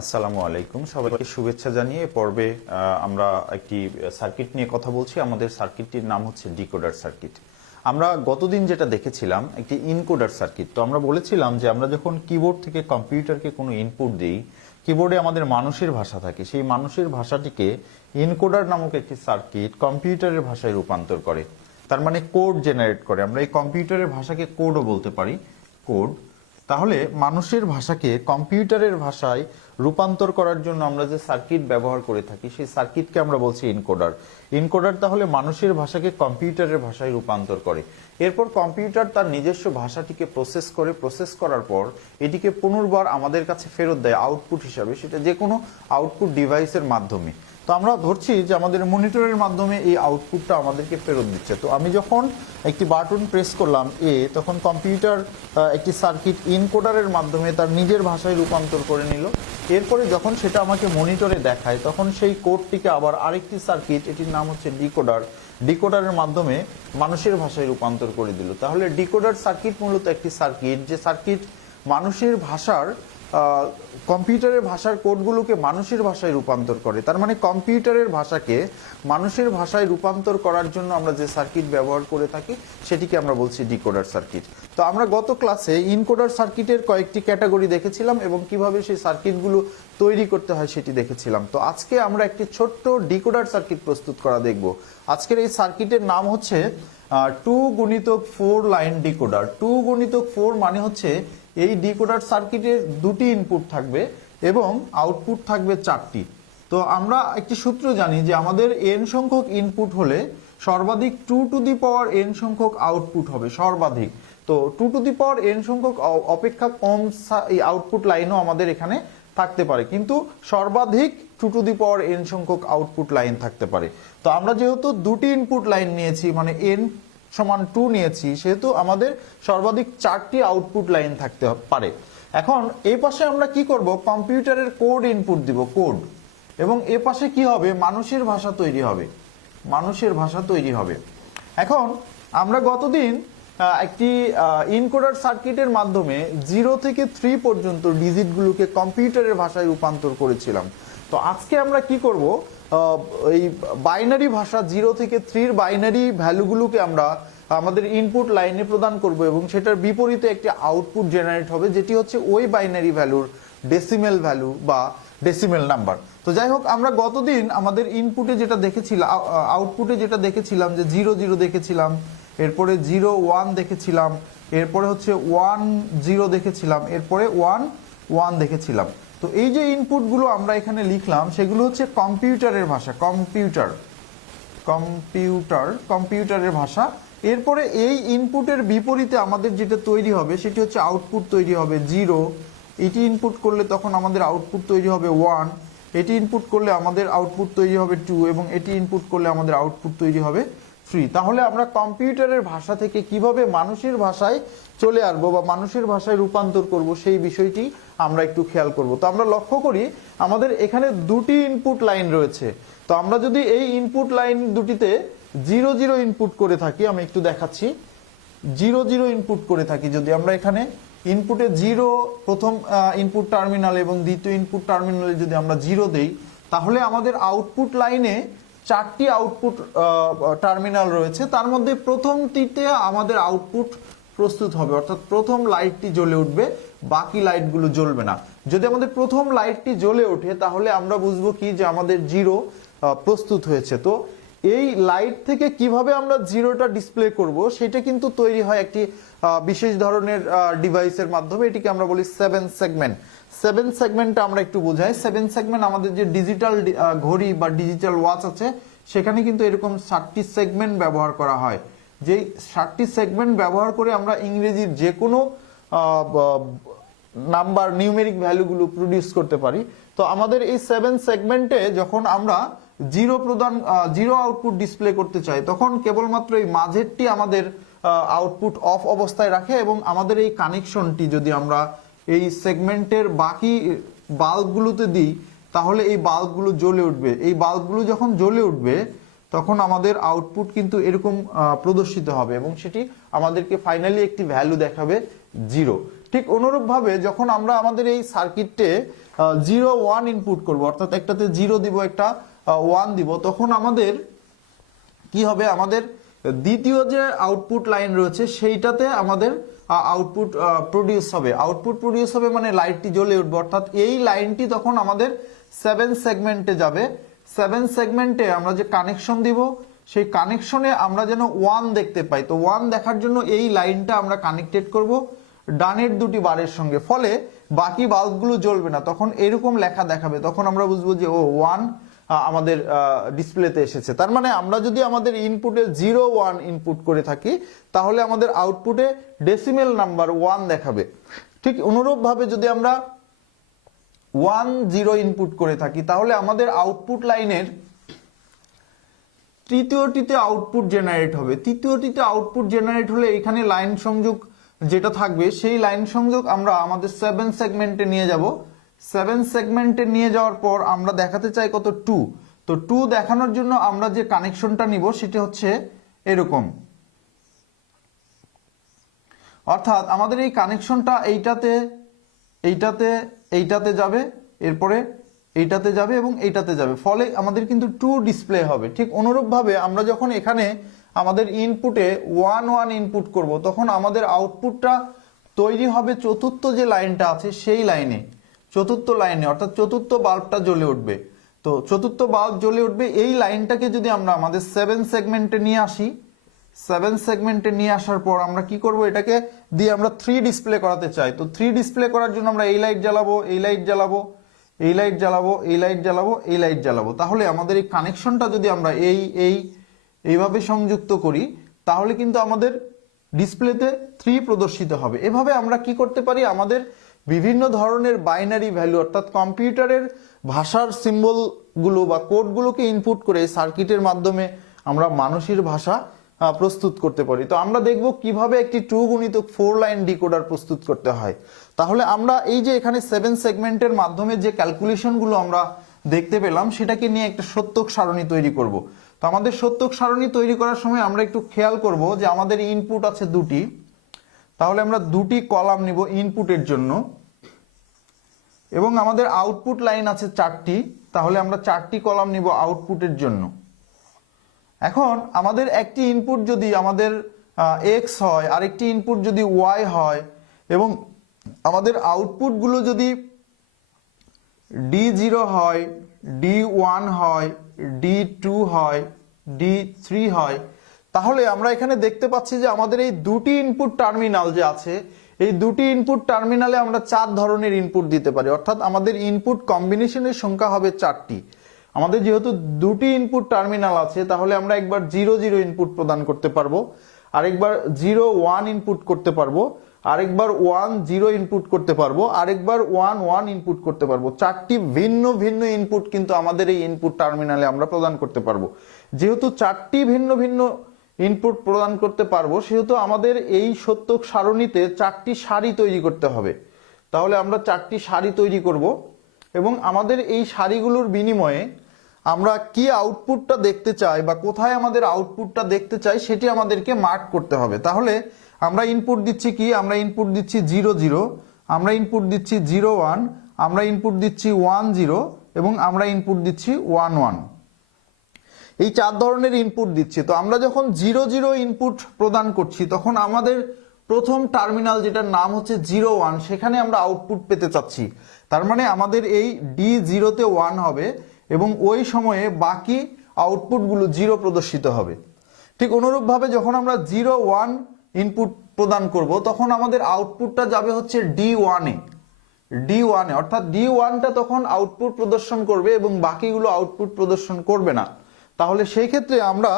আসসালামু আলাইকুম। সবাইকে শুভেচ্ছা জানিয়ে পর্বে আমরা একটি সার্কিট নিয়ে কথা বলছি। আমাদের সার্কিটটির নাম হচ্ছে ডিকোডার সার্কিট আমরা গতদিন যেটা দেখেছিলাম, একটি ইনকোডার সার্কিট তো আমরা বলেছিলাম যে আমরা যখন কিবোর্ড থেকে কম্পিউটারকে কোনো ইনপুট দিই কিবোর্ডে আমাদের মানুষের ভাষা থাকে। সেই মানুষের ভাষাটিকে ইনকোডার নামক একটি সার্কিট কম্পিউটারের ভাষায় রূপান্তর করে। তার মানে কোড জেনারেট করে। আমরা এই কম্পিউটারের ভাষাকে কোডও বলতে পারি কোড তাহলে মানুষের ভাষাকে কম্পিউটারের ভাষায় রূপান্তর করার জন্য আমরা যে সার্কিট ব্যবহার করে থাকি, সেই সার্কিটকে আমরা বলছি ইনকোডার ইনকোডার তাহলে মানুষের ভাষাকে কম্পিউটারের ভাষায় রূপান্তর করে। এরপর কম্পিউটার তার নিজস্ব ভাষাটিকে প্রসেস করে। প্রসেস করার পর এটিকে পুনর্বার আমাদের কাছে ফেরত দেয় আউটপুট হিসাবে। সেটা যে কোনো আউটপুট ডিভাইসের মাধ্যমে। তো আমরা ধরছি যে আমাদের মনিটরের মাধ্যমে এই আউটপুটটা আমাদেরকে ফেরত দিচ্ছে। তো আমি যখন একটি বাটন প্রেস করলাম এ তখন কম্পিউটার একটি সার্কিট ইনকোডারের মাধ্যমে তার নিজের ভাষায় রূপান্তর করে নিল। এরপরে যখন সেটা আমাকে মনিটরে দেখায়, তখন সেই কোডটিকে আবার আরেকটি সার্কিট এটির নাম হচ্ছে ডিকোডার ডিকোডারের মাধ্যমে মানুষের ভাষায় রূপান্তর করে দিল। তাহলে ডিকোডার সার্কিট মূলত একটি সার্কিট যে সার্কিট মানুষের ভাষার কম্পিউটারের ভাষার কোডগুলোকে মানুষের ভাষায় রূপান্তর করে। তার মানে কম্পিউটারের ভাষাকে মানুষের ভাষায় রূপান্তর করার জন্য আমরা যে সার্কিট ব্যবহার করে থাকি, সেটিকে আমরা বলছি ডিকোডার সার্কিট। তো আমরা গত ক্লাসে ইনকোডার সার্কিটের কয়েকটি ক্যাটাগরি দেখেছিলাম এবং কীভাবে সেই সার্কিটগুলো তৈরি করতে হয় সেটি দেখেছিলাম। তো আজকে আমরা একটি ছোট্ট ডিকোডার সার্কিট প্রস্তুত করা দেখব। আজকের এই সার্কিটের নাম হচ্ছে টু গুণিতক ফোর লাইন ডিকোডার। টু গুণিতক ফোর মানে হচ্ছে এই ডিকোডার সার্কিটে দুটি ইনপুট থাকবে এবং আউটপুট থাকবে চারটি। তো আমরা একটি সূত্র জানি যে আমাদের এন সংখ্যক ইনপুট হলে সর্বাধিক two to the power N সংখ্যক আউটপুট হবে, সর্বাধিক। তো two to the power N সংখ্যক অপেক্ষা কম এই আউটপুট লাইনও আমাদের এখানে থাকতে পারে। কিন্তু সর্বাধিক two to the power N সংখ্যক আউটপুট লাইন থাকতে পারে। তো আমরা যেহেতু দুটি ইনপুট লাইন নিয়েছি মানে এন সমান টু নিয়েছি, সেহেতু আমাদের সর্বাধিক চারটি আউটপুট লাইন থাকতে পারে। এখন এই পাশে আমরা কি করব? কম্পিউটারের কোড ইনপুট দিব কোড এবং এ পাশে কি হবে? মানুষের ভাষা তৈরি হবে। মানুষের ভাষা তৈরি হবে। এখন আমরা গতদিন একটি ইনকোডার সার্কিটের মাধ্যমে জিরো থেকে থ্রি পর্যন্ত ডিজিটগুলোকে কম্পিউটারের ভাষায় রূপান্তর করেছিলাম। তো আজকে আমরা কি করব? এই বাইনারি ভাষা জিরো থেকে থ্রির বাইনারি ভ্যালুগুলোকে আমরা আমাদের ইনপুট লাইনে প্রদান করব এবং সেটার বিপরীতে একটি আউটপুট জেনারেট হবে, যেটি হচ্ছে ওই বাইনারি ভ্যালুর ডেসিমেল ভ্যালু বা ডেসিমেল নাম্বার তো যাই হোক, আমরা গতদিন আমাদের ইনপুটে যেটা দেখেছিলাম আউটপুটে যেটা দেখেছিলাম যে জিরো জিরো দেখেছিলাম, এরপরে জিরো ওয়ান দেখেছিলাম, এরপরে হচ্ছে ওয়ান জিরো দেখেছিলাম, এরপরে ওয়ান ওয়ান দেখেছিলাম। তো এই যে ইনপুটগুলো আমরা এখানে লিখলাম, সেগুলো হচ্ছে কম্পিউটারের ভাষা, কম্পিউটার। কম্পিউটার, কম্পিউটারের ভাষা। এরপরে এই ইনপুটের বিপরীতে আমাদের যেটা তৈরি হবে, সেটি হচ্ছে আউটপুট তৈরি হবে জিরো এটি ইনপুট করলে তখন আমাদের আউটপুট তৈরি হবে ওয়ান এটি ইনপুট করলে আমাদের আউটপুট তৈরি হবে টু এবং এটি ইনপুট করলে আমাদের আউটপুট তৈরি হবে থ্রি তাহলে আমরা কম্পিউটারের ভাষা থেকে কীভাবে মানুষের ভাষায় চলে আসব বা মানুষের ভাষায় রূপান্তর করব সেই বিষয়টি আমরা একটু খেয়াল করব। তো আমরা লক্ষ্য করি, আমাদের এখানে দুটি ইনপুট লাইন রয়েছে। তো আমরা যদি এই ইনপুট লাইন দুটিতে জিরো জিরো ইনপুট করে থাকি, আমি একটু দেখাচ্ছি। জিরো জিরো ইনপুট করে থাকি, যদি আমরা এখানে ইনপুটে জিরো প্রথম ইনপুট টার্মিনাল এবং দ্বিতীয় ইনপুট টার্মিনালে যদি আমরা জিরো দেই, তাহলে আমাদের আউটপুট লাইনে চারটি আউটপুট টার্মিনাল রয়েছে। তার মধ্যে প্রথমটিতে আমাদের আউটপুট প্রস্তুত হবে, অর্থাৎ প্রথম লাইটটি জ্বলে উঠবে। বাকি লাইটগুলো জ্বলবে না। যদি আমাদের প্রথম লাইটটি জ্বলে ওঠে, তাহলে আমরা বুঝব কি যে আমাদের জিরো প্রস্তুত হয়েছে। তো এই লাইট থেকে কীভাবে আমরা জিরোটা ডিসপ্লে করব, সেটা কিন্তু তৈরি হয় একটি বিশেষ ধরনের ডিভাইসের মাধ্যমে। এটিকে আমরা বলি সেভেন সেগমেন্ট। সেভেন সেগমেন্টটা আমরা একটু বোঝাই। সেভেন সেগমেন্ট আমাদের যে ডিজিটাল ঘড়ি বা ডিজিটাল ওয়াচ আছে, সেখানে কিন্তু এরকম ষাটটি সেগমেন্ট ব্যবহার করা হয়। যেই ষাটটি সেগমেন্ট ব্যবহার করে আমরা ইংরেজির যে কোনো নাম্বার নিউমেরিক ভ্যালুগুলো প্রডিউস করতে পারি। তো আমাদের এই সেভেন সেগমেন্টে যখন আমরা জিরো প্রদান জিরো আউটপুট ডিসপ্লে করতে চাই, তখন কেবলমাত্র এই মাঝেরটি আমাদের আউটপুট অফ অবস্থায় রাখে এবং আমাদের এই কানেকশনটি যদি আমরা এই সেগমেন্টের বাকি বাল্বগুলোতে দিই, তাহলে এই বাল্বগুলো জ্বলে উঠবে। এই বাল্বগুলো যখন জ্বলে উঠবে, তখন আমাদের আউটপুট কিন্তু এরকম প্রদর্শিত হবে এবং সেটি আমাদেরকে ফাইনালি একটি ভ্যালু দেখাবে জিরো ঠিক অনুরূপভাবে যখন আমরা আমাদের এই সার্কিটে জিরো ওয়ান ইনপুট করব, অর্থাৎ একটাতে জিরো দিব, একটা ওয়ান দিব, তখন আমাদের কি হবে? আমাদের দ্বিতীয় যে আউটপুট লাইন রয়েছে, সেইটাতে আমাদের আউটপুট প্রডিউস হবে। আউটপুট প্রডিউস হবে মানে লাইটটি জ্বলে উঠবে, অর্থাৎ এই লাইনটি তখন আমাদের সেভেন সেগমেন্টে যাবে। সেভেন সেগমেন্টে আমরা যে কানেকশন দিব, সেই কানেকশনে আমরা যেন ওয়ান দেখতে পাই। তো ওয়ান দেখার জন্য এই লাইনটা আমরা কানেক্টেড করব। ডানের দুটি বারের সঙ্গে। ফলে বাকি বাল্বগুলো জ্বলবে না। তখন এরকম লেখা দেখাবে। তখন আমরা বুঝব যে, ও ওয়ান আমাদের ডিসপ্লেতে এসেছে। তার মানে আমরা যদি আমাদের ইনপুটে জিরো ওয়ান ইনপুট করে থাকি, তাহলে আমাদের আউটপুটে ডেসিমেল নাম্বার ওয়ান দেখাবে। ঠিক অনুরূপভাবে যদি আমরা ওয়ান জিরো ইনপুট করে থাকি, তাহলে আমাদের আউটপুট লাইনের তৃতীয়টিতে আউটপুট জেনারেট হবে। তৃতীয়টিতে আউটপুট জেনারেট হলে এখানে লাইন সংযোগ যেটা থাকবে, সেই লাইন সংযোগ আমরা আমাদের সেভেন সেগমেন্টে নিয়ে যাব। সেভেন সেগমেন্টে নিয়ে যাওয়ার পর আমরা দেখাতে চাই কত টু তো টু দেখানোর জন্য আমরা যে কানেকশনটা নিব, সেটা হচ্ছে এরকম। অর্থাৎ আমাদের এই কানেকশনটা এইটাতে এইটাতে এইটাতে যাবে, এরপরে এইটাতে যাবে এবং এইটাতে যাবে। ফলে আমাদের কিন্তু টু ডিসপ্লে হবে। ঠিক অনুরূপভাবে আমরা যখন এখানে আমাদের ইনপুটে ওয়ান ওয়ান ইনপুট করব, তখন আমাদের আউটপুটটা তৈরি হবে চতুর্থ যে লাইনটা আছে সেই লাইনে, চতুর্থ লাইনে, অর্থাৎ চতুর্থ বাল্বটা জ্বলে উঠবে। তো চতুর্থ বাল্ব জ্বলে উঠবে, এই লাইনটাকে যদি আমরা আমাদের সেভেন সেগমেন্টে নিয়ে আসি সেভেন সেগমেন্টে নিয়ে আসার পর আমরা কি করব, এটাকে দিয়ে আমরা থ্রি ডিসপ্লে করাতে চাই। তো থ্রি ডিসপ্লে করার জন্য আমরা এই লাইট জ্বালাবো, এই লাইট জ্বালাবো, এই লাইট জ্বালাবো, এই লাইট জ্বালাবো, এই লাইট জ্বালাবো। তাহলে আমাদের এই কানেকশনটা যদি আমরা এই এই এইভাবে সংযুক্ত করি, তাহলে কিন্তু আমাদের ডিসপ্লেতে থ্রি প্রদর্শিত হবে। এভাবে আমরা কি করতে পারি? আমাদের বিভিন্ন ধরনের বাইনারি ভ্যালু, অর্থাৎ কম্পিউটারের ভাষার সিম্বলগুলো বা কোডগুলোকে ইনপুট করে সার্কিটের মাধ্যমে আমরা মানুষের ভাষা প্রস্তুত করতে পারি। তো আমরা দেখব কীভাবে একটি টু গুণিতক ফোর লাইন ডিকোডার প্রস্তুত করতে হয়। তাহলে আমরা এই যে এখানে সেভেন সেগমেন্টের মাধ্যমে যে ক্যালকুলেশনগুলো আমরা দেখতে পেলাম, সেটাকে নিয়ে একটা সত্যক সারণী তৈরি করব। তো আমাদের সত্যক সারণী তৈরি করার সময় আমরা একটু খেয়াল করব যে আমাদের ইনপুট আছে দুটি। তাহলে আমরা দুটি কলাম নিব ইনপুটের জন্য। এবং আমাদের আউটপুট লাইন আছে চারটি। তাহলে আমরা চারটি কলাম নিব আউটপুটের জন্য। এখন আমাদের একটি ইনপুট যদি আমাদের এক্স হয়, আরেকটি ইনপুট যদি ওয়াই হয়, এবং আমাদের আউটপুটগুলো যদি ডি জিরো হয় ডি ওয়ান হয় ডি টু হয় ডি থ্রি হয়। তাহলে আমরা এখানে দেখতে পাচ্ছি যে আমাদের এই দুটি ইনপুট টার্মিনাল যে আছে, এই দুটি ইনপুট টার্মিনালে আমরা চার ধরনের ইনপুট দিতে পারি। অর্থাৎ আমাদের ইনপুট কম্বিনেশনের সংখ্যা হবে চারটি। আমাদের যেহেতু দুটি ইনপুট টার্মিনাল আছে, তাহলে আমরা একবার জিরো জিরো ইনপুট প্রদান করতে পারব, আরেকবার জিরো ওয়ান ইনপুট করতে পারব। আরেকবার ওয়ান জিরো ইনপুট করতে পারব, আরেকবার ওয়ান ওয়ান ইনপুট করতে পারব। চারটি ভিন্ন ভিন্ন ইনপুট কিন্তু আমাদের এই ইনপুট টার্মিনালে আমরা প্রদান করতে পারব। যেহেতু চারটি ভিন্ন ভিন্ন ইনপুট প্রদান করতে পারব, সেহেতু আমাদের এই সত্যক সারণীতে চারটি সারি তৈরি করতে হবে। তাহলে আমরা চারটি সারি তৈরি করব এবং আমাদের এই সারিগুলোর বিনিময়ে আমরা কি আউটপুটটা দেখতে চাই বা কোথায় আমাদের আউটপুটটা দেখতে চাই সেটি আমাদেরকে মার্ক করতে হবে। তাহলে আমরা ইনপুট দিচ্ছি কি? আমরা ইনপুট দিচ্ছি জিরো জিরো আমরা ইনপুট দিচ্ছি জিরো ওয়ান আমরা ইনপুট দিচ্ছি ওয়ান জিরো এবং আমরা ইনপুট দিচ্ছি ওয়ান ওয়ান এই চার ধরনের ইনপুট দিচ্ছি। তো আমরা যখন জিরো জিরো ইনপুট প্রদান করছি, তখন আমাদের প্রথম টার্মিনাল যেটার নাম হচ্ছে জিরো ওয়ান সেখানে আমরা আউটপুট পেতে চাচ্ছি। তার মানে আমাদের এই ডি জিরোতে ওয়ান হবে এবং ওই সময়ে বাকি আউটপুটগুলো জিরো প্রদর্শিত হবে। ঠিক অনুরূপভাবে যখন আমরা জিরো ওয়ান ইনপুট প্রদান করব, তখন আমাদের আউটপুটটা যাবে হচ্ছে ডি ওয়ানে ডি ওয়ানে অর্থাৎ ডি ওয়ানটা তখন আউটপুট প্রদর্শন করবে এবং বাকিগুলো আউটপুট প্রদর্শন করবে না। তাহলে সেই ক্ষেত্রে আমরা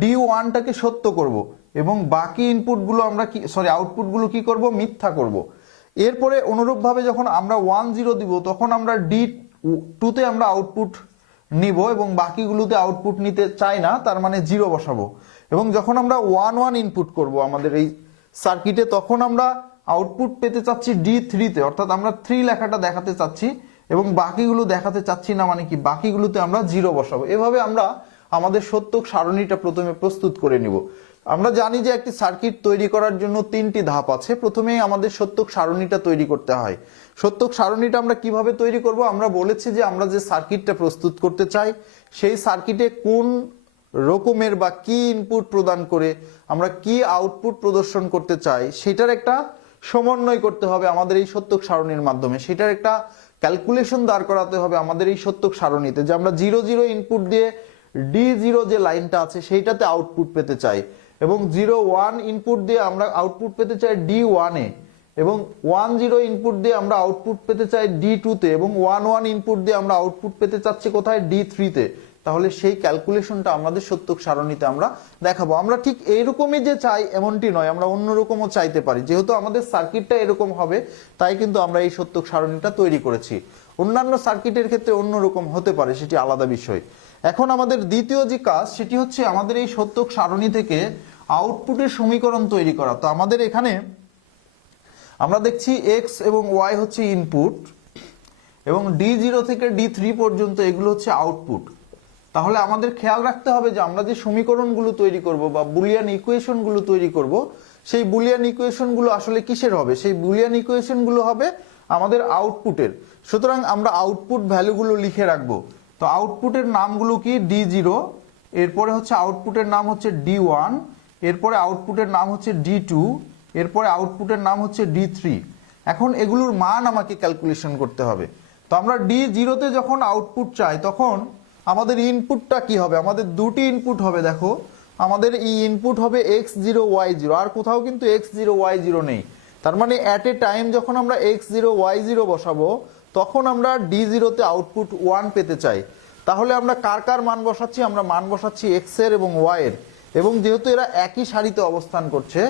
ডি ওয়ানটাকে সত্য করব এবং বাকি ইনপুটগুলো আমরা কি সরি আউটপুটগুলো কি করব? মিথ্যা করব। এরপরে অনুরূপভাবে যখন আমরা ওয়ান জিরো দিব, তখন আমরা ডি টুতে আমরা আউটপুট নিব এবং বাকিগুলোতে আউটপুট নিতে চাই না, তার মানে জিরো বসাবো। এবং যখন আমরা ওয়ান ওয়ান ইনপুট করব আমাদের এই সার্কিটে তখন আমরা আউটপুট পেতে চাচ্ছি ডি থ্রিতে অর্থাৎ আমরা থ্রি লেখাটা দেখাতে চাচ্ছি এবং বাকিগুলো দেখাতে চাচ্ছি না মানে কি, বাকিগুলোতে আমরা জিরো বসাবো। এভাবে আমরা আমাদের সত্যক সারণীটা প্রথমে প্রস্তুত করে নিব। আমরা জানি যে একটি সার্কিট তৈরি করার জন্য তিনটি ধাপ আছে। প্রথমেই আমাদের সত্যক সারণীটা তৈরি করতে হয়। সত্যক সারণীটা আমরা কীভাবে তৈরি করব? আমরা বলেছি যে আমরা যে সার্কিটটা প্রস্তুত করতে চাই, সেই সার্কিটে কোন রকমের বা কি ইনপুট প্রদান করে, আমরা কি আউটপুট প্রদর্শন করতে চাই, সেটার একটা সমন্বয় করতে হবে আমাদের এই সত্যক সারণীর মাধ্যমে। সেটার একটা ক্যালকুলেশন দাঁড় করাতে হবে আমাদের এই সত্যক সারণীতে যে আমরা জিরো জিরো ইনপুট দিয়ে ডি জিরো যে লাইনটা আছে, সেইটাতে আউটপুট পেতে চাই। এবং জিরো ওয়ান ইনপুট দিয়ে আমরা আউটপুট পেতে চাই ডি ওয়ানে এবং ওয়ান জিরো ইনপুট দিয়ে আমরা আউটপুট পেতে চাই ডি টুতে এবং ওয়ান ওয়ান ইনপুট দিয়ে আমরা আউটপুট পেতে চাচ্ছি কোথায়? ডি থ্রিতে তাহলে সেই ক্যালকুলেশনটা আমাদের সত্যক সারণীতে আমরা দেখাবো। আমরা ঠিক এইরকমই যে চাই, এমনটি নয়। আমরা অন্যরকমও চাইতে পারি। যেহেতু আমাদের সার্কিটটা এরকম হবে, তাই কিন্তু আমরা এই সত্যক সারণীটা তৈরি করেছি। অন্যান্য সার্কিটের ক্ষেত্রে অন্যরকম হতে পারে, সেটি আলাদা বিষয়। এখন আমাদের দ্বিতীয় যে কাজ, সেটি হচ্ছে আমাদের এই সত্যক সারণী থেকে আউটপুটের সমীকরণ তৈরি করা। তো আমাদের এখানে আমরা দেখছি এক্স এবং ওয়াই হচ্ছে ইনপুট এবং ডি জিরো থেকে ডি থ্রি পর্যন্ত এগুলো হচ্ছে আউটপুট তাহলে আমাদের খেয়াল রাখতে হবে যে আমরা যে সমীকরণগুলো তৈরি করব বা বুলিয়ান ইকুয়েশনগুলো তৈরি করব, সেই বুলিয়ান ইকুয়েশনগুলো আসলে কিসের হবে? সেই বুলিয়ান ইকুয়েশনগুলো হবে আমাদের আউটপুটের সুতরাং আমরা আউটপুট ভ্যালুগুলো লিখে রাখব। তো আউটপুটের নামগুলো কি? ডি জিরো এরপরে হচ্ছে আউটপুটের নাম হচ্ছে ডি ওয়ান এরপরে আউটপুটের নাম হচ্ছে ডি টু এরপরে আউটপুটের নাম হচ্ছে ডি থ্রি এখন এগুলোর মান আমাকে ক্যালকুলেশন করতে হবে। তো আমরা ডি জিরোতে যখন আউটপুট চাই, তখন আমাদের ইনপুটটা কি হবে? আমাদের দুটি ইনপুট হবে, দেখো। আমাদের এই ইনপুট হবে এক্স জিরো ওয়াই জিরো আর কোথাও কিন্তু এক্স জিরো ওয়াই জিরো নেই। তার মানে অ্যাট এ টাইম যখন আমরা এক্স জিরো ওয়াই জিরো বসাবো, তখন আমরা ডি জিরোতে আউটপুট ওয়ান পেতে চাই। তাহলে আমরা কার কার মান বসাচ্ছি? আমরা মান বসাচ্ছি এক্সের এবং ওয়াইয়ের এবং যেহেতু এরা একই সারিতে অবস্থান করছে,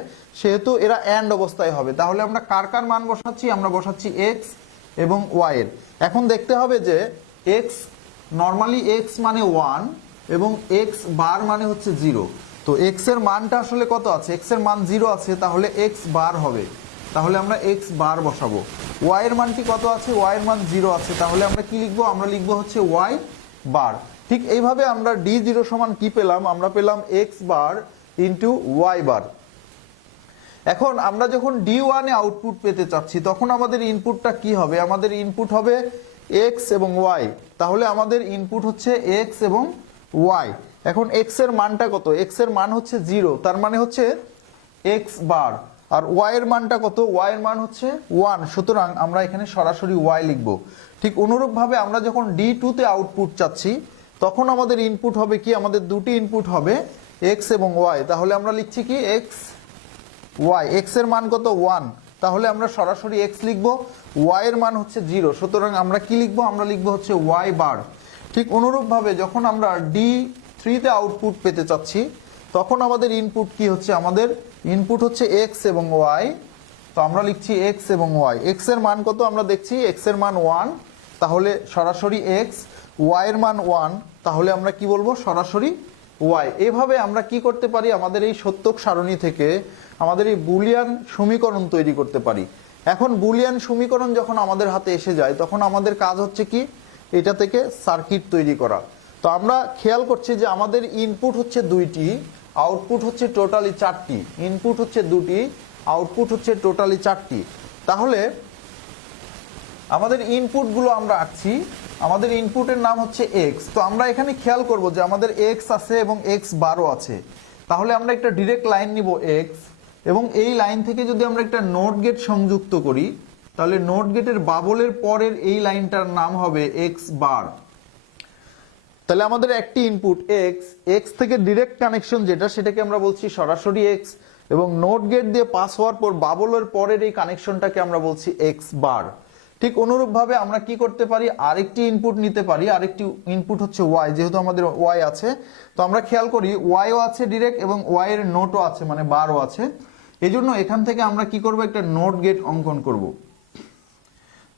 সেহেতু এরা অ্যান্ড অবস্থায় হবে। তাহলে আমরা কার কার মান বসাচ্ছি? আমরা বসাচ্ছি এক্স এবং ওয়াই এর। এখন দেখতে হবে যে এক্স নর্মালি এক্স মানে ওয়ান এবং এক্স বার মানে হচ্ছে জিরো তো এক্সের মানটা আসলে কত আছে? এক্সের মান জিরো আছে, তাহলে এক্স বার হবে। তাহলে আমরা এক্স বার বসাবো। ওয়াই এর মানটি কত আছে? ওয়াই এর মান জিরো আছে। তাহলে আমরা কি লিখব? আমরা লিখব হচ্ছে ওয়াই বার ঠিক এইভাবে আমরা ডি জিরো সমান কি পেলাম? আমরা পেলাম X bar into Y bar এখন আমরা যখন ডি ওয়ানে আউটপুট পেতে চাচ্ছি, তখন আমাদের ইনপুটটা কি হবে? আমাদের ইনপুট হবে এক্স এবং ওয়াই তাহলে আমাদের ইনপুট হচ্ছে এক্স এবং ওয়াই এখন এক্সের মানটা কত? এক্সের মান হচ্ছে জিরো তার মানে হচ্ছে এক্স বার আর ওয়াই এর মানটা কত? ওয়াই এর মান হচ্ছে ওয়ান সুতরাং আমরা এখানে সরাসরি ওয়াই লিখব। ঠিক অনুরূপভাবে আমরা যখন ডি টুতে আউটপুট চাচ্ছি, তখন আমাদের ইনপুট হবে কি? আমাদের দুটি ইনপুট হবে এক্স এবং ওয়াই তাহলে আমরা লিখছি কি? এক্স ওয়াই এক্সের মান কত? ওয়ান তাহলে আমরা সরাসরি এক্স লিখব ওয়াই এর মান হচ্ছে জিরো সুতরাং আমরা কি লিখব? আমরা লিখব হচ্ছে ওয়াই বার ঠিক অনুরূপভাবে যখন আমরা ডি থ্রিতে আউটপুট পেতে চাচ্ছি, তখন আমাদের ইনপুট কি হচ্ছে? আমাদের ইনপুট হচ্ছে এক্স এবং ওয়াই তো আমরা লিখছি এক্স এবং ওয়াই এক্সের মান কত আমরা দেখছি? এক্সের মান ওয়ান তাহলে সরাসরি এক্স ওয়াই এর মান ওয়ান তাহলে আমরা কি বলব? সরাসরি ওয়াই এভাবে আমরা কি করতে পারি? আমাদের এই সত্যক সারণী থেকে আমাদের এই বুলিয়ান সমীকরণ তৈরি করতে পারি। এখন বুলিয়ান সমীকরণ যখন আমাদের হাতে এসে যায়, তখন আমাদের কাজ হচ্ছে কি? এটা থেকে সার্কিট তৈরি করা। তো আমরা খেয়াল করছি যে আমাদের ইনপুট হচ্ছে দুইটি আউটপুট হচ্ছে টোটালি চারটি। ইনপুট হচ্ছে দুটি আউটপুট হচ্ছে টোটালি চারটি। তাহলে আমাদের ইনপুটগুলো আমরা আঁকছি আমাদের ইনপুটের নাম হচ্ছে এক্স তো আমরা এখানে খেয়াল করব যে আমাদের এক্স আছে এবং এক্স বারো আছে। তাহলে আমরা একটা ডিরেক্ট লাইন নিব এক্স এবং এই লাইন থেকে যদি আমরা একটা নোট গেট সংযুক্ত করি, তাহলে নোট গেটের বাবলের পরের এই লাইনটার নাম হবে এক্স বার তাহলে আমাদের একটি ইনপুট এক্স এক্স থেকে ডিরেক্ট কানেকশন যেটা, সেটাকে আমরা বলছি সরাসরি এক্স এবং নোট গেট দিয়ে পাস হওয়ার পর বাবলের পরের এই কানেকশনটাকে আমরা বলছি এক্স বার ঠিক অনুরূপভাবে আমরা কি করতে পারি? আরেকটি ইনপুট নিতে পারি। আরেকটি ইনপুট হচ্ছে ওয়াই যেহেতু আমাদের ওয়াই আছে। তো আমরা খেয়াল করি ওয়াইও আছে ডিরেক্ট এবং ওয়াই এর নোটও আছে মানে বারও আছে। এই জন্য এখান থেকে আমরা কি করব? একটা নোট গেট অঙ্কন করব।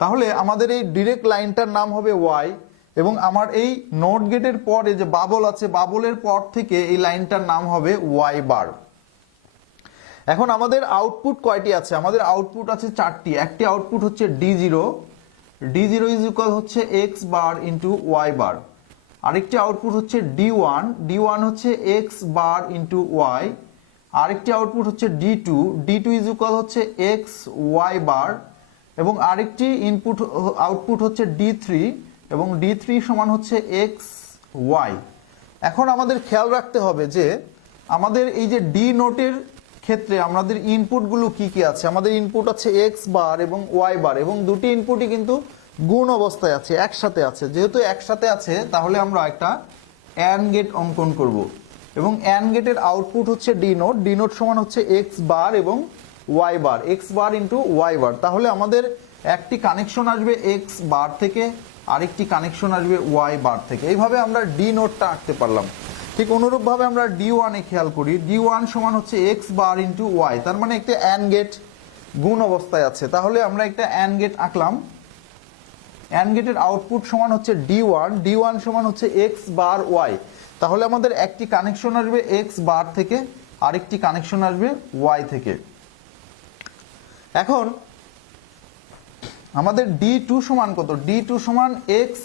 তাহলে আমাদের এই ডিরেক্ট লাইনটার নাম হবে ওয়াই এবং আমার এই নোট গেটের পরে যে বাবল আছে বাবলের পর থেকে এই লাইনটার নাম হবে ওয়াই বার এখন আমাদের আউটপুট কয়টি আছে? আমাদের আউটপুট আছে চারটি। একটি আউটপুট হচ্ছে D zero D zero is equal হচ্ছে X bar into Y bar আরেকটি আউটপুট হচ্ছে ডি ওয়ান ডি ওয়ান হচ্ছে এক্স বার ইন্টু ওয়াই আরেকটি আউটপুট হচ্ছে D two D two is equal হচ্ছে এক্স ওয়াই বার এবং আরেকটি ইনপুট আউটপুট হচ্ছে ডি থ্রি এবং ডি থ্রি সমান হচ্ছে এক্স ওয়াই এখন আমাদের খেয়াল রাখতে হবে যে আমাদের এই যে ডি নোটের ক্ষেত্রে আমাদের ইনপুটগুলো কি কি আছে? আমাদের ইনপুট আছে এক্স বার এবং ওয়াই বার এবং দুটি ইনপুটই কিন্তু গুণ অবস্থায় আছে, একসাথে আছে। যেহেতু একসাথে আছে, তাহলে আমরা একটা অ্যান গেট অঙ্কন করব। এবং অ্যান গেটের আউটপুট হচ্ছে ডি নোট ডি নোট সমান হচ্ছে এক্স বার এবং Y bar X bar into Y bar তাহলে আমাদের একটি কানেকশন আসবে এক্স বার থেকে, আরেকটি কানেকশন আসবে ওয়াই বার থেকে। এইভাবে আমরা ডি নোটটা আঁকতে পারলাম। ঠিক অনুরূপভাবে আমরা ডি ওয়ানে খেয়াল করি। ডি ওয়ান সমান হচ্ছে এক্স বার ইন্টু ওয়াই তার মানে একটা অ্যান গেট গুণ অবস্থায় আছে। তাহলে আমরা একটা অ্যান গেট আঁকলাম। অ্যান গেটের আউটপুট সমান হচ্ছে ডি ওয়ান ডি ওয়ান সমান হচ্ছে এক্স বার ওয়াই তাহলে আমাদের একটি কানেকশন আসবে এক্স বার থেকে, আরেকটি কানেকশন আসবে ওয়াই থেকে। এখন, আমাদের ডি টু সমান কত? ডি টু সমান এক্স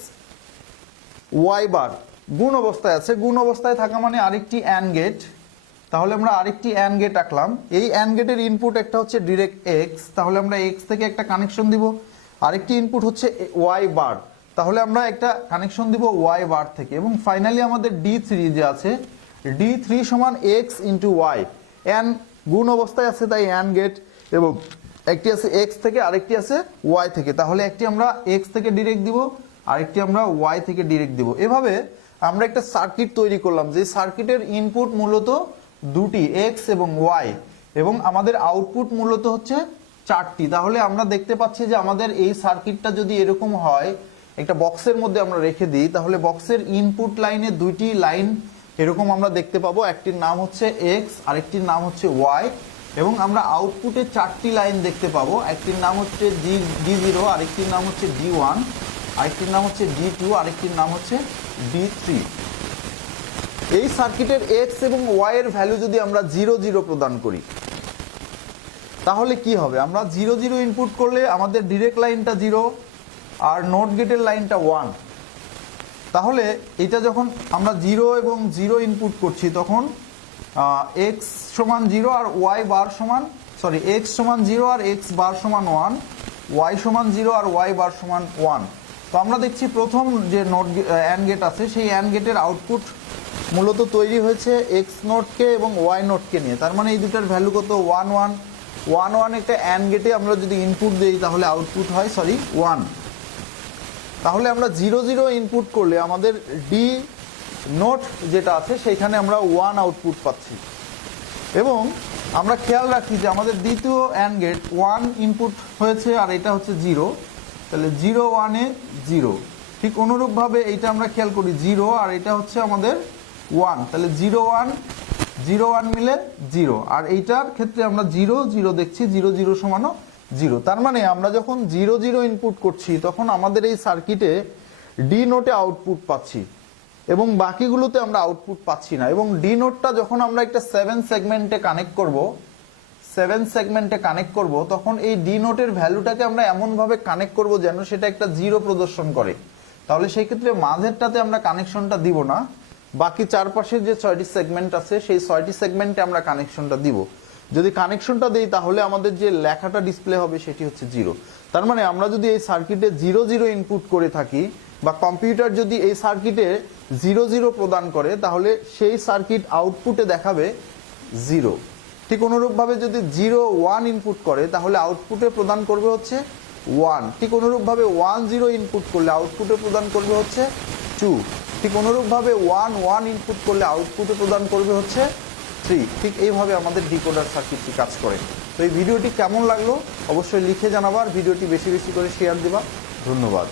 ওয়াই বার গুণ অবস্থায় আছে। গুণ অবস্থায় থাকা মানে আরেকটি অ্যান গেট তাহলে আমরা আরেকটি অ্যান গেট আঁকলাম। এই অ্যান গেটের ইনপুট একটা হচ্ছে ডিরেক্ট এক্স তাহলে আমরা এক্স থেকে একটা কানেকশন দিব। আরেকটি ইনপুট হচ্ছে ওয়াই বার তাহলে আমরা একটা কানেকশন দিব ওয়াই বার থেকে। এবং ফাইনালি আমাদের ডি থ্রি যে আছে ডি থ্রি সমান এক্স ইন্টু ওয়াই অ্যান গুণ অবস্থায় আছে তাই অ্যান গেট এবং একটি আছে এক্স থেকে, আরেকটি আছে ওয়াই থেকে। তাহলে একটি আমরা এক্স থেকে ডিরেক্ট দিব, আরেকটি আমরা ওয়াই থেকে ডিরেক্ট দিব। এভাবে আমরা একটা সার্কিট তৈরি করলাম, যে সার্কিটের ইনপুট মূলত দুটি এক্স এবং ওয়াই এবং আমাদের আউটপুট মূলত হচ্ছে চারটি। তাহলে আমরা দেখতে পাচ্ছি যে আমাদের এই সার্কিটটা যদি এরকম হয়, একটা বক্সের মধ্যে আমরা রেখে দিই, তাহলে বক্সের ইনপুট লাইনে দুইটি লাইন এরকম আমরা দেখতে পাবো। একটির নাম হচ্ছে এক্স আরেকটির নাম হচ্ছে ওয়াই এবং আমরা আউটপুটে চারটি লাইন দেখতে পাবো। একটির নাম হচ্ছে ডি ডি জিরো আরেকটির নাম হচ্ছে ডি ওয়ান আরেকটির নাম হচ্ছে ডি টু আরেকটির নাম হচ্ছে ডি থ্রি এই সার্কিটের এক্স এবং ওয়াই এর ভ্যালু যদি আমরা জিরো জিরো প্রদান করি, তাহলে কি হবে? আমরা জিরো জিরো ইনপুট করলে আমাদের ডিরেক্ট লাইনটা জিরো আর নোট গেটের লাইনটা ওয়ান তাহলে এটা যখন আমরা জিরো এবং জিরো ইনপুট করছি, তখন এক্স সমান জিরো আর ওয়াই বার সমান সরি এক্স সমান জিরো আর এক্স বার সমান ওয়ান ওয়াই সমান জিরো আর ওয়াই বার সমান ওয়ান তো আমরা দেখছি প্রথম যে নোট অ্যান্ড গেট আছে, সেই অ্যান্ড গেটের আউটপুট মূলত তৈরি হয়েছে এক্স নোটকে এবং ওয়াই নোটকে নিয়ে। তার মানে এই দুটার ভ্যালু কত? ওয়ান ওয়ান ওয়ান ওয়ান একটা অ্যান্ড গেটে আমরা যদি ইনপুট দিই, তাহলে আউটপুট হয় সরি ওয়ান তাহলে আমরা জিরো জিরো ইনপুট করলে আমাদের ডি নোট যেটা আছে, সেইখানে আমরা ওয়ান আউটপুট পাচ্ছি। এবং আমরা খেয়াল রাখি যে আমাদের দ্বিতীয় অ্যান্ড গেট ওয়ান ইনপুট হয়েছে আর এটা হচ্ছে জিরো তাহলে জিরো ওয়ানে জিরো। ঠিক অনুরূপভাবে এইটা আমরা খেয়াল করি, জিরো, আর এটা হচ্ছে আমাদের ওয়ান। তাহলে জিরো ওয়ান জিরো ওয়ান মিলে জিরো। আর এইটার ক্ষেত্রে আমরা জিরো জিরো দেখছি, জিরো জিরো সমানও জিরো। তার মানে আমরা যখন জিরো জিরো ইনপুট করছি, তখন আমাদের এই সার্কিটে ডি নোটে আউটপুট পাচ্ছি এবং বাকিগুলোতে আমরা আউটপুট পাচ্ছি না। এবং ডি নোটটা যখন আমরা একটা সেভেন সেগমেন্টে কানেক্ট করব সেভেন সেগমেন্টে কানেক্ট করব, তখন এই ডি নোটের ভ্যালুটাকে আমরা এমনভাবে কানেক্ট করব যেন সেটা একটা জিরো প্রদর্শন করে। তাহলে সেই ক্ষেত্রে মাঝেরটাতে আমরা কানেকশনটা দিব না, বাকি চারপাশের যে ছয়টি সেগমেন্ট আছে, সেই ছয়টি সেগমেন্টে আমরা কানেকশনটা দিব। যদি কানেকশনটা দিই, তাহলে আমাদের যে লেখাটা ডিসপ্লে হবে, সেটি হচ্ছে জিরো তার মানে আমরা যদি এই সার্কিটে জিরো জিরো ইনপুট করে থাকি, বা কম্পিউটার যদি এই সার্কিটে জিরো জিরো প্রদান করে, তাহলে সেই সার্কিট আউটপুটে দেখাবে জিরো ঠিক অনুরূপভাবে যদি জিরো ওয়ান ইনপুট করে, তাহলে আউটপুটে প্রদান করবে হচ্ছে ওয়ান ঠিক অনুরূপভাবে ওয়ান জিরো ইনপুট করলে আউটপুটে প্রদান করবে হচ্ছে টু ঠিক অনুরূপভাবে ওয়ান ওয়ান ইনপুট করলে আউটপুটে প্রদান করবে হচ্ছে থ্রি ঠিক এইভাবে আমাদের ডিকোডার সার্কিটটি কাজ করে। তো এই ভিডিওটি কেমন লাগল অবশ্যই লিখে জানাবার ভিডিওটি বেশি বেশি করে শেয়ার দেবা। ধন্যবাদ।